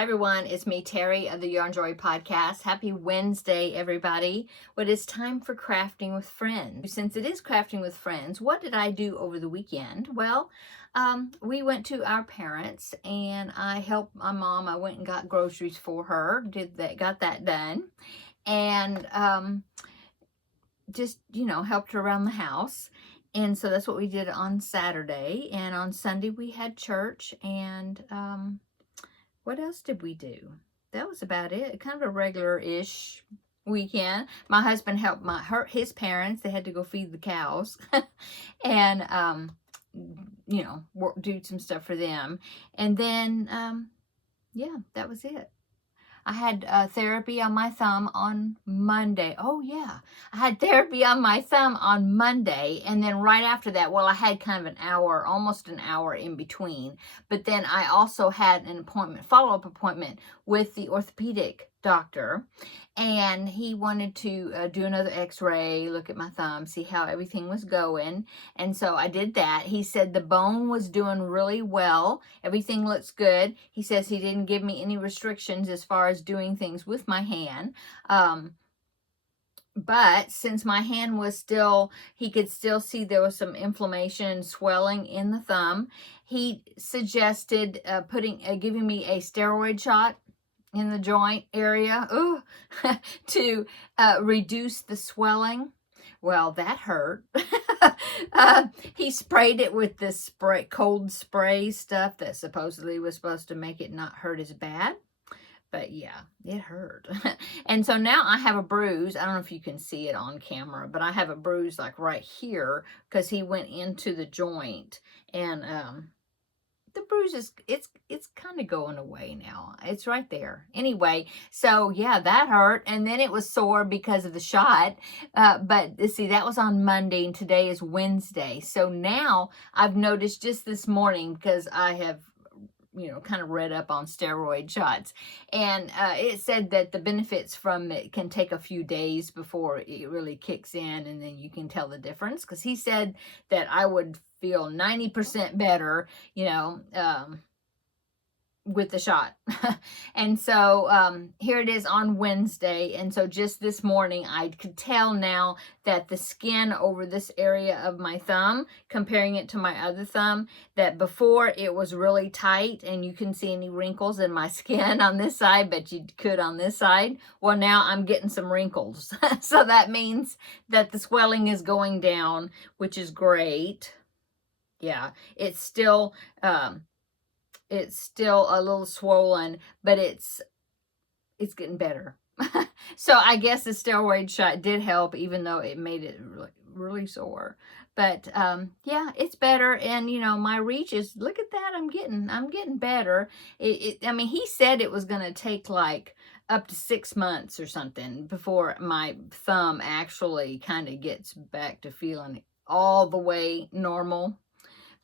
Hi everyone, it's me Terri of the Yarn Joy podcast. Happy Wednesday everybody. Well, it's time for crafting with friends. Since it is crafting with friends, what did I do over the weekend? Well, we went to our parents and I helped my mom. I went and got groceries for her, got that done, and just, helped her around the house. And so that's what we did on Saturday. And on Sunday we had church. And what else did we do? That was about it. Kind of a regular-ish weekend. My husband helped his parents. They had to go feed the cows. And do some stuff for them. And then yeah, that was it. I had therapy on my thumb on Monday. Oh, yeah. I had therapy on my thumb on Monday. And then right after that, well, I had kind of an hour, almost an hour in between. But then I also had an follow-up appointment with the orthopedic doctor. And he wanted to do another x-ray, look at my thumb, see how everything was going. And so I did that. He said the bone was doing really well. Everything looks good. He says he didn't give me any restrictions as far as doing things with my hand. But since my hand was still, he could still see there was some inflammation and swelling in the thumb, he suggested giving me a steroid shot in the joint area to reduce the swelling. Well, that hurt. He sprayed it with this cold spray stuff that supposedly was supposed to make it not hurt as bad. But yeah, it hurt. And so now I have a bruise. I don't know if you can see it on camera, but I have a bruise like right here because he went into the joint. And the bruise is, it's kind of going away now. It's right there. Anyway, so yeah, that hurt. And then it was sore because of the shot. But see, that was on Monday and today is Wednesday. So now I've noticed just this morning, because I have kind of read up on steroid shots, and it said that the benefits from it can take a few days before it really kicks in, and then you can tell the difference, because he said that I would feel 90% better, with the shot. And so here it is on Wednesday. And so just this morning, I could tell now that the skin over this area of my thumb, comparing it to my other thumb, that before it was really tight and you couldn't see any wrinkles in my skin on this side, but you could on this side. Well, now I'm getting some wrinkles. So that means that the swelling is going down, which is great. Yeah, it's still a little swollen, but it's getting better. So I guess the steroid shot did help, even though it made it really, really sore. But yeah, it's better. And my reach is, look at that, I'm getting better. I mean, he said it was going to take like up to 6 months or something before my thumb actually kind of gets back to feeling all the way normal.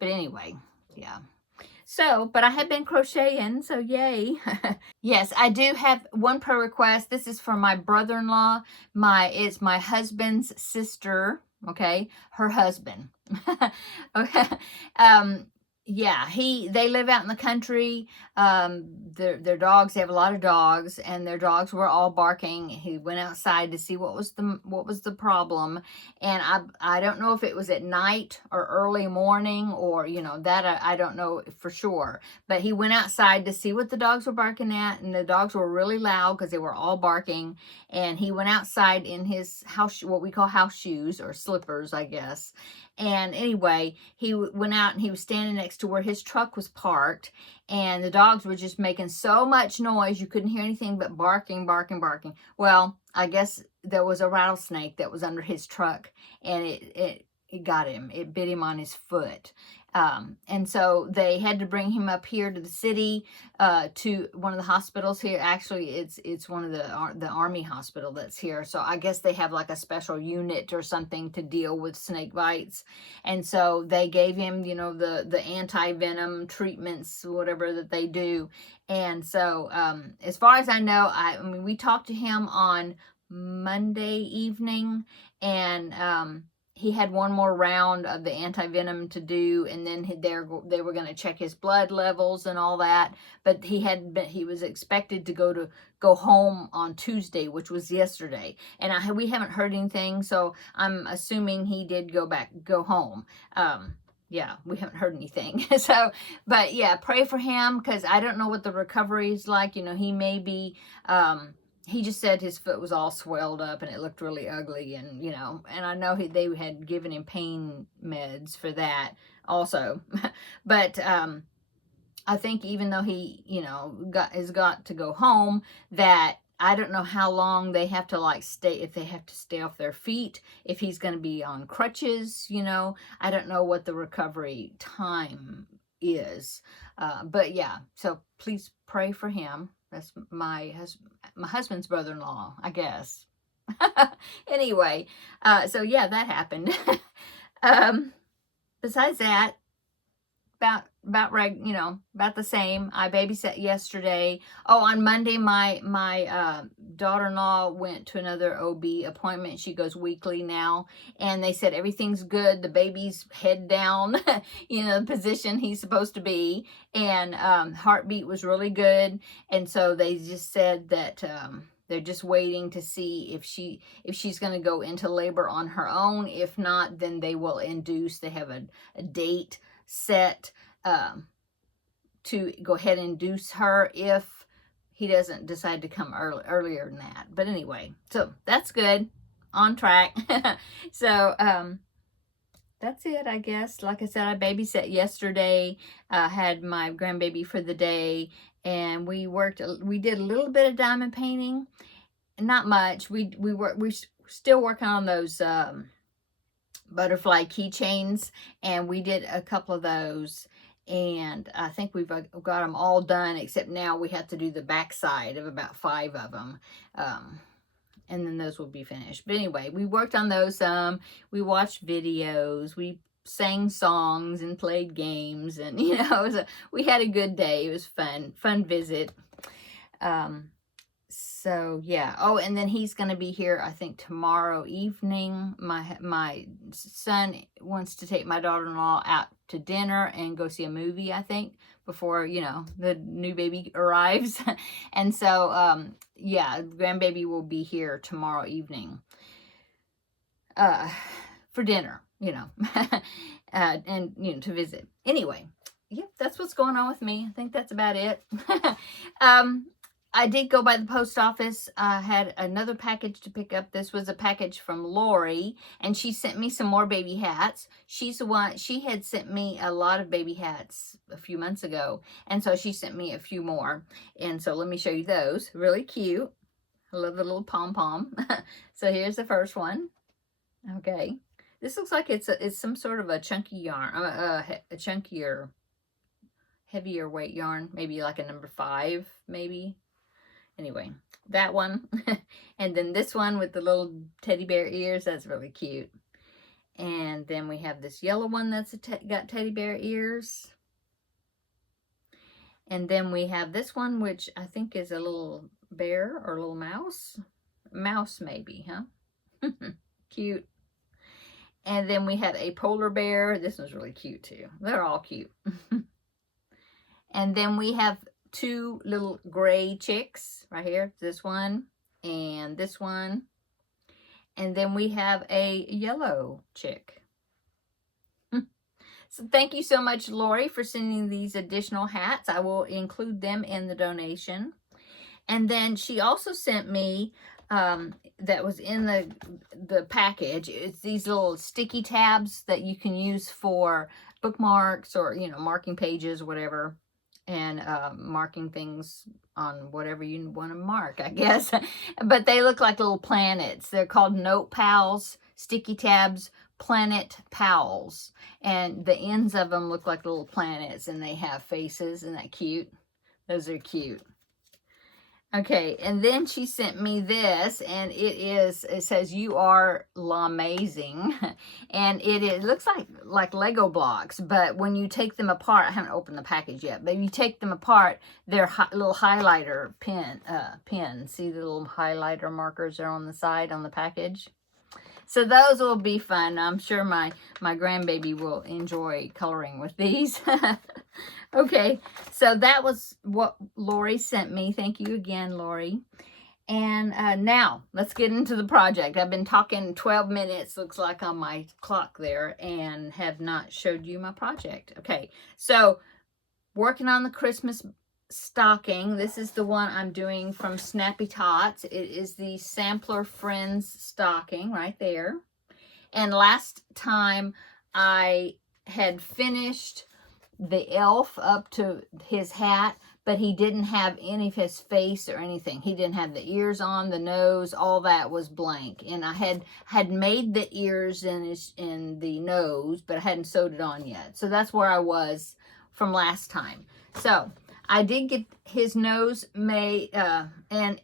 But anyway, yeah. So, but I have been crocheting, so yay. Yes, I do have one prayer request. This is for my brother-in-law. It's my husband's sister, okay? Her husband. Okay. Yeah, they live out in the country. Their dogs, they have a lot of dogs, and their dogs were all barking. He went outside to see what was the problem, and I don't know if it was at night or early morning, or that I don't know for sure. But he went outside to see what the dogs were barking at, and the dogs were really loud because they were all barking. And he went outside in his house, what we call house shoes or slippers, I guess. And anyway, he went out and he was standing next to where his truck was parked, and the dogs were just making so much noise you couldn't hear anything but barking, barking, barking. Well, I guess there was a rattlesnake that was under his truck, and it got him. It bit him on his foot. And so they had to bring him up here to the city, to one of the hospitals here. Actually, it's one of the Army hospital that's here. So I guess they have like a special unit or something to deal with snake bites. And so they gave him, the anti-venom treatments, whatever that they do. And so, as far as I know, I mean, we talked to him on Monday evening, and, he had one more round of the anti-venom to do, and then they were going to check his blood levels and all that. But he was expected to go home on Tuesday, which was yesterday, and we haven't heard anything, so I'm assuming he did go home. Yeah, we haven't heard anything. So, but yeah, pray for him, because I don't know what the recovery is like. He may be, he just said his foot was all swelled up and it looked really ugly, and and I know they had given him pain meds for that also. But I think even though he has got to go home, that I don't know how long they have to stay, if they have to stay off their feet, if he's going to be on crutches. I don't know what the recovery time is. But yeah, so please pray for him. That's my husband's brother-in-law, I guess. Anyway, so yeah, that happened. Besides that, about the same. I babysat yesterday. Oh, on Monday, my daughter-in-law went to another OB appointment. She goes weekly now, and they said everything's good. The baby's head down, the position he's supposed to be, and heartbeat was really good. And so they just said that they're just waiting to see if she's going to go into labor on her own. If not, then they will induce. They have a date set to go ahead and induce her if he doesn't decide to come earlier than that. But anyway, so that's good, on track. So that's it, I guess. Like I said, I babysat yesterday, had my grandbaby for the day, and we did a little bit of diamond painting, not much. We're still working on those butterfly keychains, and we did a couple of those, and I think we've got them all done, except now we have to do the back side of about 5 of them, and then those will be finished. But anyway, we worked on those some. We watched videos, we sang songs and played games, and we had a good day. It was fun visit. So yeah. Oh, and then he's going to be here, I think, tomorrow evening. My son wants to take my daughter-in-law out to dinner and go see a movie, I think, before the new baby arrives. And so yeah, grandbaby will be here tomorrow evening for dinner, and to visit. Anyway, yep, that's what's going on with me. I think that's about it. I did go by the post office. I had another package to pick up. This was a package from Lori, and she sent me some more baby hats. She's the one, she had sent me a lot of baby hats a few months ago, and so she sent me a few more. And so let me show you those. Really cute. I love the little pom-pom. So here's the first one. Okay. This looks like it's some sort of a chunky yarn, a chunkier, heavier weight yarn, maybe like a number 5, maybe. Anyway, that one. And then this one with the little teddy bear ears, that's really cute. And then we have this yellow one that's got teddy bear ears. And then we have this one, which I think is a little bear or a little mouse. Mouse maybe, huh? Cute. And then we have a polar bear. This one's really cute too. They're all cute. And then we have 2 little gray chicks right here. This one and this one. And then we have a yellow chick. So thank you so much, Lori, for sending these additional hats. I will include them in the donation. And then she also sent me, that was in the package, it's these little sticky tabs that you can use for bookmarks or, marking pages, whatever. And marking things on whatever you want to mark, I guess. But they look like little planets. They're called Note Pals, Sticky Tabs, Planet Pals. And the ends of them look like little planets, and they have faces. Isn't that cute? Those are cute. Okay, and then she sent me this, and it says, "You are amazing." And it looks like Lego blocks, but when you take them apart, I haven't opened the package yet, but if you take them apart, they're little highlighter pens. See the little highlighter markers are on the side on the package? So those will be fun. I'm sure my grandbaby will enjoy coloring with these. Okay, so that was what Lori sent me. Thank you again, Lori. And now let's get into the project. I've been talking 12 minutes, looks like, on my clock there, and have not showed you my project. Okay, so working on the Christmas stocking. This is the one I'm doing from Snappy Tots. It is the Sampler Friends stocking right there. And last time I had finished the elf up to his hat, but he didn't have any of his face or anything. He didn't have the ears on, the nose, all that was blank. And I had made the ears and the nose, but I hadn't sewed it on yet. So that's where I was from last time. So I did get his nose made and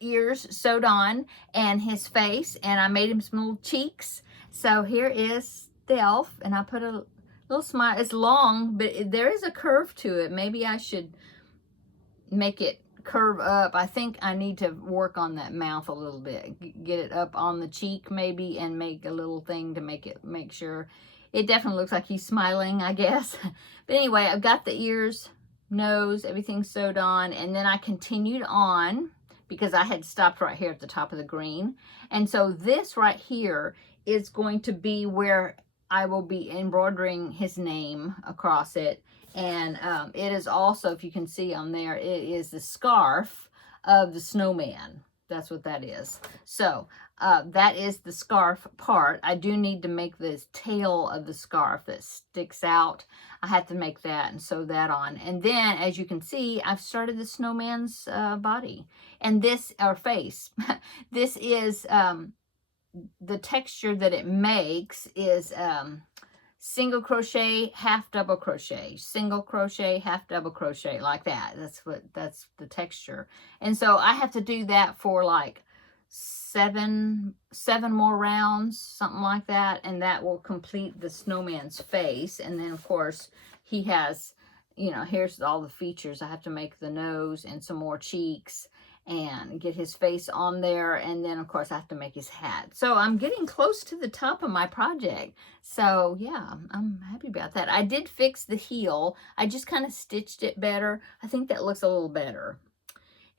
ears sewed on, and his face, and I made him some little cheeks. So here is the elf, and I put a little smile. It's long, but there is a curve to it. Maybe I should make it curve up. I think I need to work on that mouth a little bit. Get it up on the cheek maybe, and make a little thing to make sure. It definitely looks like he's smiling, I guess. But anyway, I've got the ears, nose, everything sewed on, and then I continued on because I had stopped right here at the top of the green. And so this right here is going to be where I will be embroidering his name across it. And it is also, if you can see on there, it is the scarf of the snowman. That's what that is. So that is the scarf part. I do need to make this tail of the scarf that sticks out. I have to make that and sew that on. And then, as you can see, I've started the snowman's body. And this, or face, this is the texture that it makes is single crochet, half double crochet, single crochet, half double crochet, like that. That's the texture. And so I have to do that for like seven more rounds, something like that, and that will complete the snowman's face. And then of course he has, you know, here's all the features. I have to make the nose and some more cheeks and get his face on there, and then of course I have to make his hat. So I'm getting close to the top of my project. So yeah, I'm happy about that. I did fix the heel. I just kind of stitched it better. I think that looks a little better.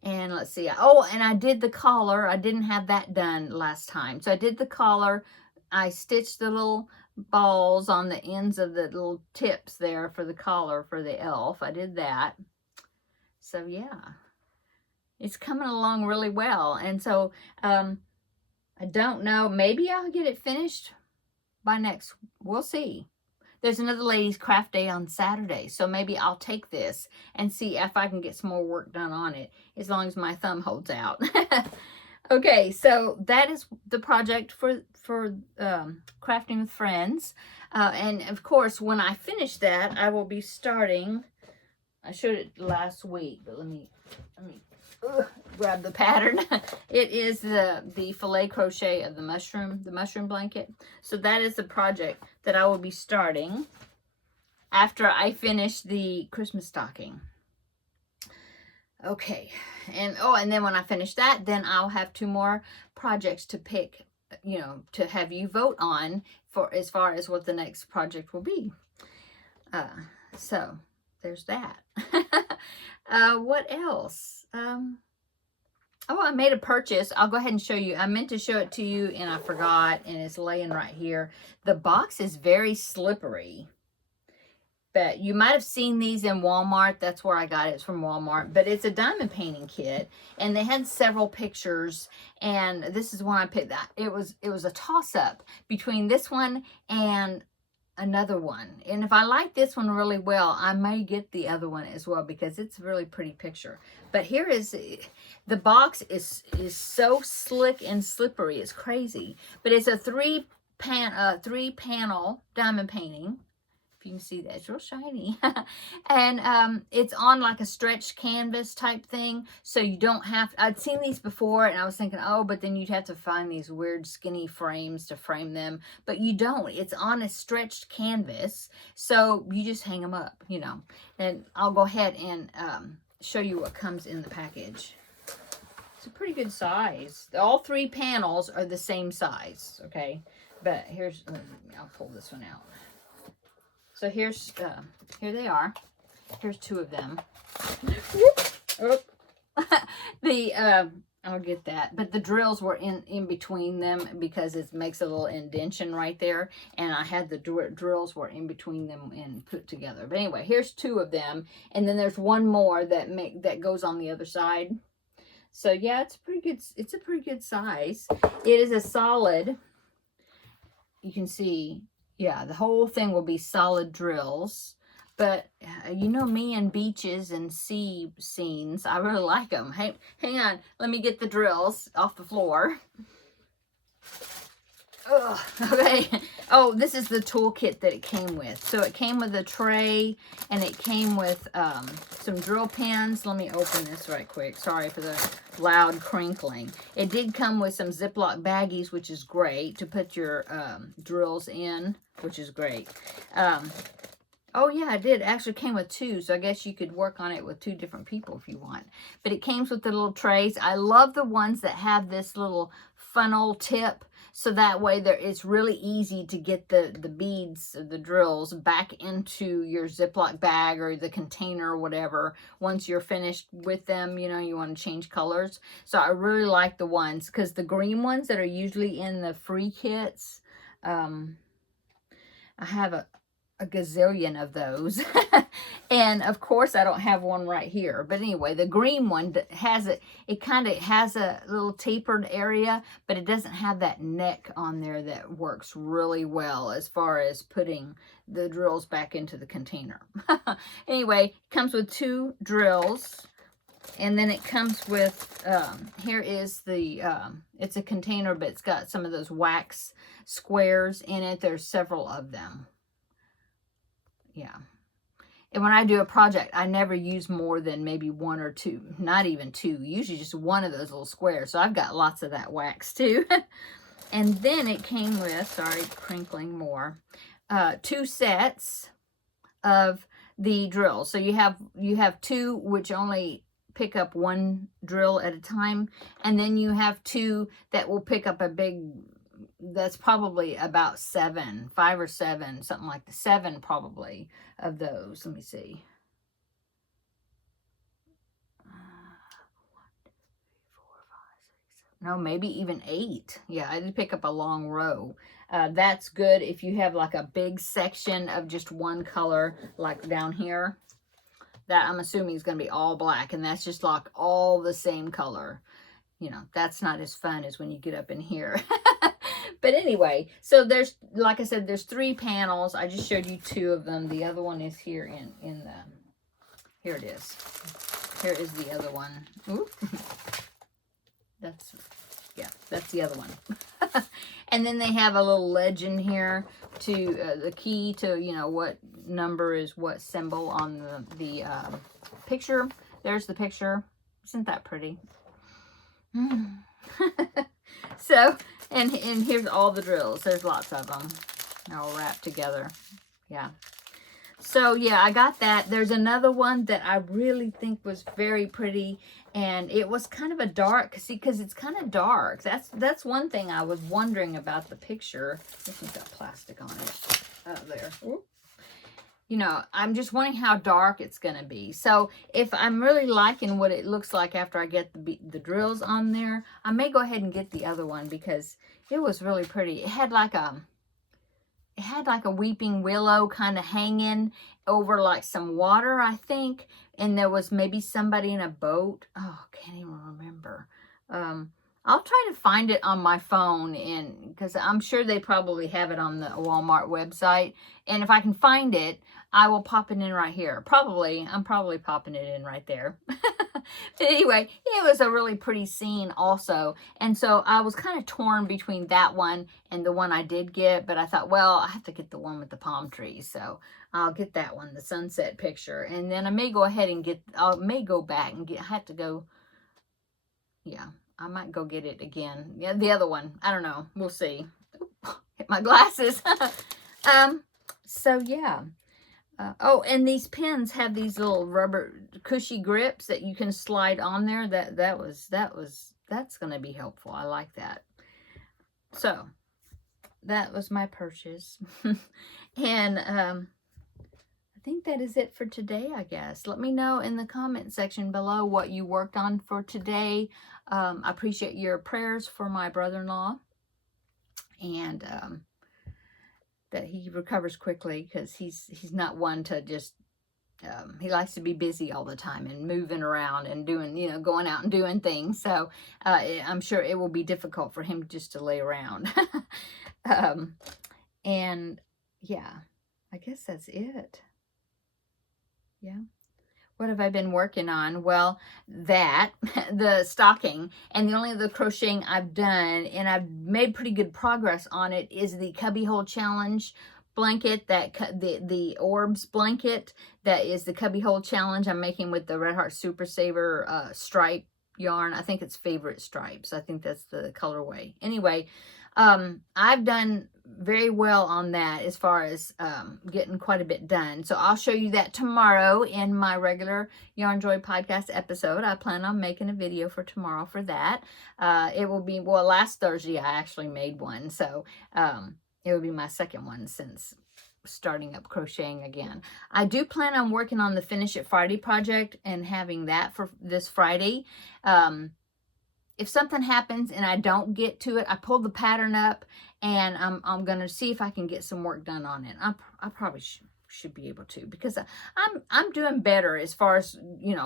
And let's see. Oh, and I did the collar. I didn't have that done last time. So I did the collar. I stitched the little balls on the ends of the little tips there for the collar for the elf. I did that. So yeah. It's coming along really well. And so I don't know. Maybe I'll get it finished by next. We'll see. There's another ladies' craft day on Saturday. So maybe I'll take this and see if I can get some more work done on it, as long as my thumb holds out. Okay, so that is the project for Crafting with Friends. And of course, when I finish that, I will be starting. I showed it last week, but let me grab the pattern. It is the filet crochet of the mushroom blanket. So that is the project that I will be starting after I finish the Christmas stocking. Okay, and then when I finish that, then I'll have 2 more projects to pick, you know, to have you vote on for as far as what the next project will be. So there's that. What else? Oh, I made a purchase. I'll go ahead and show you. I meant to show it to you and I forgot, and it's laying right here. The box is very slippery, but you might have seen these in Walmart. That's where I got it. It's from Walmart, but it's a diamond painting kit, and they had several pictures, and this is one I picked. It was a toss-up between this one and another one, and if I like this one really well, I may get the other one as well, because it's a really pretty picture. But here is the box is so slick and slippery, it's crazy. But it's a three panel diamond painting. If you can see that, it's real shiny. And it's on like a stretched canvas type thing, so you don't have, I'd seen these before and I was thinking, oh, but then you'd have to find these weird skinny frames to frame them, but you don't. It's on a stretched canvas, so you just hang them up, you know. And I'll go ahead and show you what comes in the package. It's a pretty good size. All 3 panels are the same size, okay? But here's, I'll pull this one out. So here's, here they are. Here's 2 of them. I'll get that. But the drills were in between them because it makes a little indentation right there. And I had the drills were in between them and put together. But anyway, here's 2 of them. And then there's one more that goes on the other side. So yeah, it's a pretty good size. It is a solid, you can see, yeah, the whole thing will be solid drills. But you know me and beaches and sea scenes, I really like them. Hang on, let me get the drills off the floor. Ugh, okay. Oh, this is the toolkit that it came with. So it came with a tray, and it came with some drill pins. Let me open this right quick. Sorry for the loud crinkling. It did come with some Ziploc baggies, which is great, to put your drills in, which is great. Oh, yeah, it did. It actually came with 2, so I guess you could work on it with 2 different people if you want. But it came with the little trays. I love the ones that have this little funnel tip, so that way it's really easy to get the beads, the drills, back into your Ziploc bag or the container or whatever. Once you're finished with them, you know, you want to change colors. So I really like the ones, because the green ones that are usually in the free kits, I have a gazillion of those. And of course I don't have one right here, but anyway, the green one has it kind of has a little tapered area, but it doesn't have that neck on there that works really well as far as putting the drills back into the container. Anyway, it comes with 2 drills, and then it comes with here is the it's a container, but it's got some of those wax squares in it. There's several of them. Yeah. And when I do a project, I never use more than maybe 1 or 2, not even 2, usually just 1 of those little squares. So I've got lots of that wax too. And then it came with, sorry, crinkling more, 2 sets of the drills. So you have 2 which only pick up 1 drill at a time, and then you have 2 that will pick up a big, that's probably about 7, 5 or 7, something like the 7 probably of those. Let me see. 1, 2, 3, 4, 5, 6, 7. No, maybe even 8. Yeah, I did pick up a long row. That's good if you have like a big section of just one color, like down here. That I'm assuming is going to be all black, and that's just like all the same color. You know, that's not as fun as when you get up in here. But anyway, so there's, like I said, there's 3 panels. I just showed you 2 of them. The other one is here in the, here it is. Here is the other one. Ooh. That's the other one. And then they have a little legend here to the key to, you know, what number is what symbol on the picture. There's the picture. Isn't that pretty? So, and here's all the drills. There's lots of them. They're all wrapped together. Yeah. So, yeah, I got that. There's another one that I really think was very pretty, and it was kind of a dark, see, because it's kind of dark. That's one thing I was wondering about the picture. This one's got plastic on it. There. Ooh. You know, I'm just wondering how dark it's going to be. So if I'm really liking what it looks like after I get the drills on there, I may go ahead and get the other one because it was really pretty. It had like a weeping willow kind of hanging over like some water, I think. And there was maybe somebody in a boat. Oh, can't even remember. I'll try to find it on my phone, and because I'm sure they probably have it on the Walmart website. And if I can find it, I will pop it in right here. I'm probably popping it in right there. But anyway, it was a really pretty scene also. And so I was kind of torn between that one and the one I did get. But I thought, well, I have to get the one with the palm trees. So I'll get that one, the sunset picture. And then I may go ahead and I may go back and I have to go, yeah. I might go get it again. Yeah, the other one. I don't know. We'll see. Hit my glasses. So, yeah. Oh, and these pins have these little rubber cushy grips that you can slide on there. That was that's going to be helpful. I like that. So that was my purchase. And I think that is it for today, I guess. Let me know in the comment section below what you worked on for today. I appreciate your prayers for my brother-in-law, and that he recovers quickly, because he's not one to just, he likes to be busy all the time and moving around and doing, going out and doing things. So I'm sure it will be difficult for him just to lay around. And yeah, I guess that's it. Yeah. What have I been working on? Well, the stocking, and the only other crocheting I've done, and I've made pretty good progress on it, is the Cubbyhole Challenge blanket, the Orbs blanket. That is the Cubbyhole Challenge I'm making with the Red Heart Super Saver stripe yarn. I think it's Favorite Stripes. I think that's the colorway. Anyway, I've done very well on that as far as getting quite a bit done. So I'll show you that tomorrow in my regular Yarn Joy podcast episode. I plan on making a video for tomorrow for that. It will be, well, last Thursday I actually made one. So it will be my second one since starting up crocheting again. I do plan on working on the Finish It Friday project and having that for this Friday. If something happens and I don't get to it, I pull the pattern up, and I'm going to see if I can get some work done on it. I probably should be able to, because I'm doing better as far as,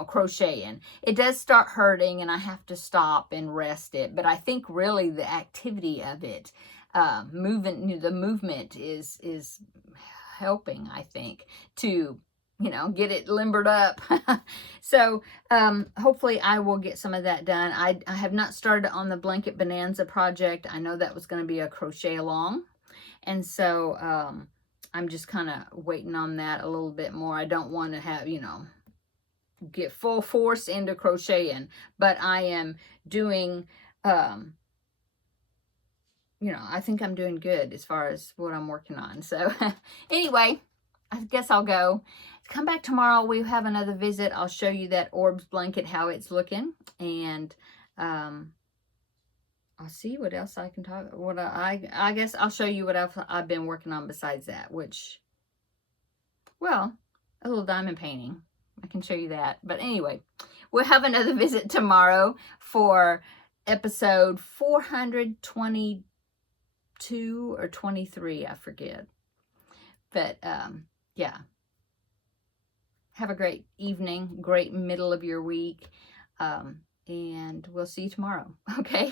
crocheting. It does start hurting and I have to stop and rest it, but I think really the activity of it, the movement is helping, I think, to get it limbered up. So hopefully I will get some of that done. I have not started on the Blanket Bonanza project. I know that was going to be a crochet along, and so I'm just kind of waiting on that a little bit more. I don't want to have, get full force into crocheting, but I am doing, I think I'm doing good as far as what I'm working on. So anyway, I guess I'll go. Come back tomorrow. We have another visit. I'll show you that Orbs blanket, how it's looking. And I'll see what else I can talk. I guess I'll show you what else I've been working on besides that, which, well, a little diamond painting. I can show you that. But anyway, we'll have another visit tomorrow for episode 422 or 23. I forget. But yeah, have a great evening, great middle of your week, and we'll see you tomorrow, okay,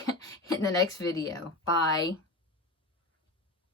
in the next video. Bye.